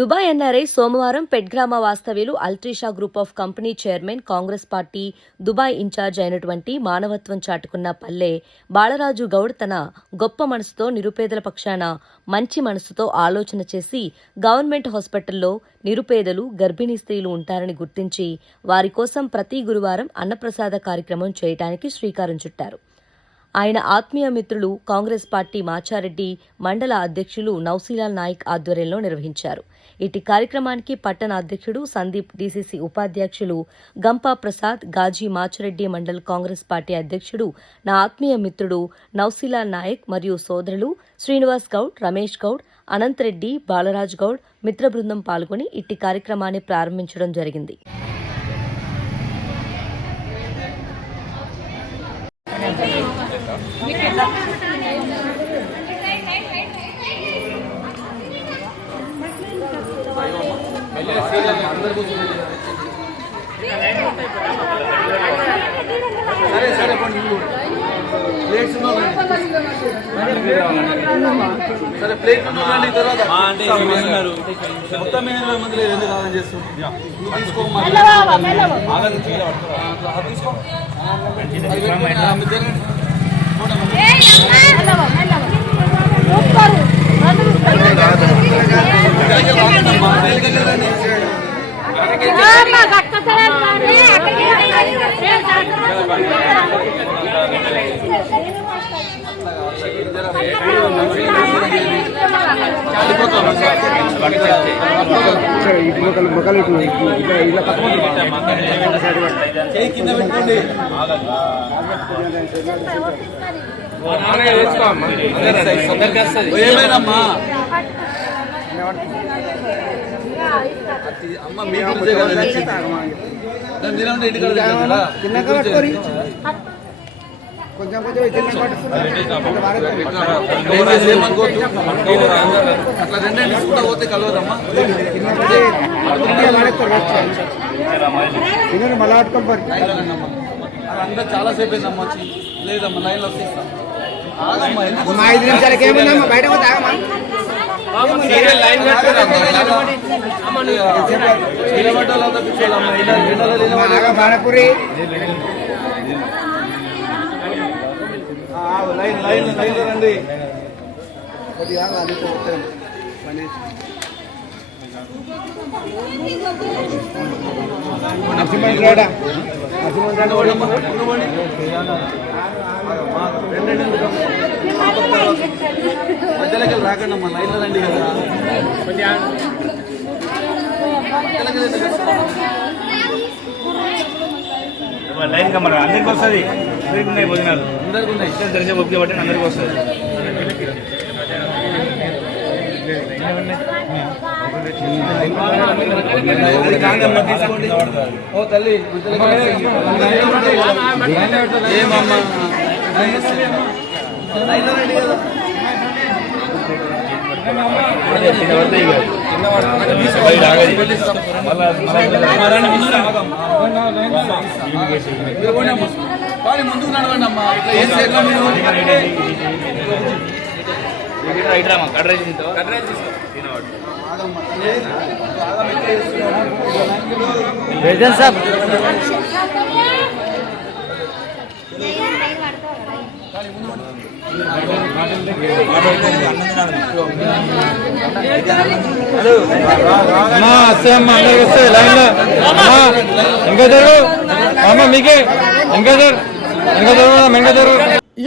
Dubai NRI సోమవారం పెట్గ్రామ వాస్తవ్యులు అల్ట్రీషా group of company chairman, Congress party Dubai incharge అయినటువంటి మానవత్వం చాటుకున్న పల్లె బాలరాజు గౌడ్ తన గొప్ప మనసుతో నిరుపేదల పక్షాన మంచి మనసుతో ఆలోచన చేసి గవర్నమెంట్ హాస్పిటల్లో నిరుపేదలు, గర్భిణీ స్త్రీలు ఉంటారని గుర్తించి వారి కోసం ప్రతి గురువారం అన్నప్రసాద కార్యక్రమం చేయడానికి శ్రీకారం చుట్టారు. ఆయన ఆత్మీయ మిత్రులు కాంగ్రెస్ పార్టీ మాచారెడ్డి మండల అధ్యక్షులు నౌసీలాల్ నాయక్ ఆధ్వర్యంలో నిర్వహించారు. ఇటు కార్యక్రమానికి పట్టణ అధ్యక్షుడు సందీప్, డీసీసీ ఉపాధ్యక్షులు గంపా ప్రసాద్, గాజీ మాచారెడ్డి మండల్ కాంగ్రెస్ పార్టీ అధ్యక్షుడు నా ఆత్మీయ మిత్రుడు నౌసీలాల్ నాయక్ మరియు సోదరులు శ్రీనివాస్ గౌడ్, రమేష్ గౌడ్, అనంత్ రెడ్డి, బాలరాజ్ గౌడ్ మిత్ర బృందం పాల్గొని ఇట్టి కార్యక్రమాన్ని ప్రారంభించడం జరిగింది. చాలా సేపు అయిందమ్మా, లేదమ్మా లైన్ వస్తాం. లైన్ రండి. మధ్యలోకి రాకండి అమ్మా, లైన్లో రండి కదా. లైన్ కమ్మా, అందరికి వస్తుంది. అందరికి ఉన్నాయి భోజనాలు, అందరికి ఉన్నాయి. ఇష్టం తెలిసే ఓకే పట్టి అందరికి వస్తుంది. ఓ తల్లి ఏమమ్మా లైన్లో రండి కదా. ముందుకు నడవండి అమ్మా.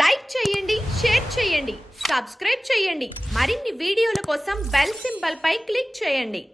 లైక్ చేయండి, షేర్ చేయండి, సబ్స్క్రైబ్ చేయండి. మరిన్ని వీడియోల కోసం బెల్ సింబల్ పై క్లిక్ చేయండి.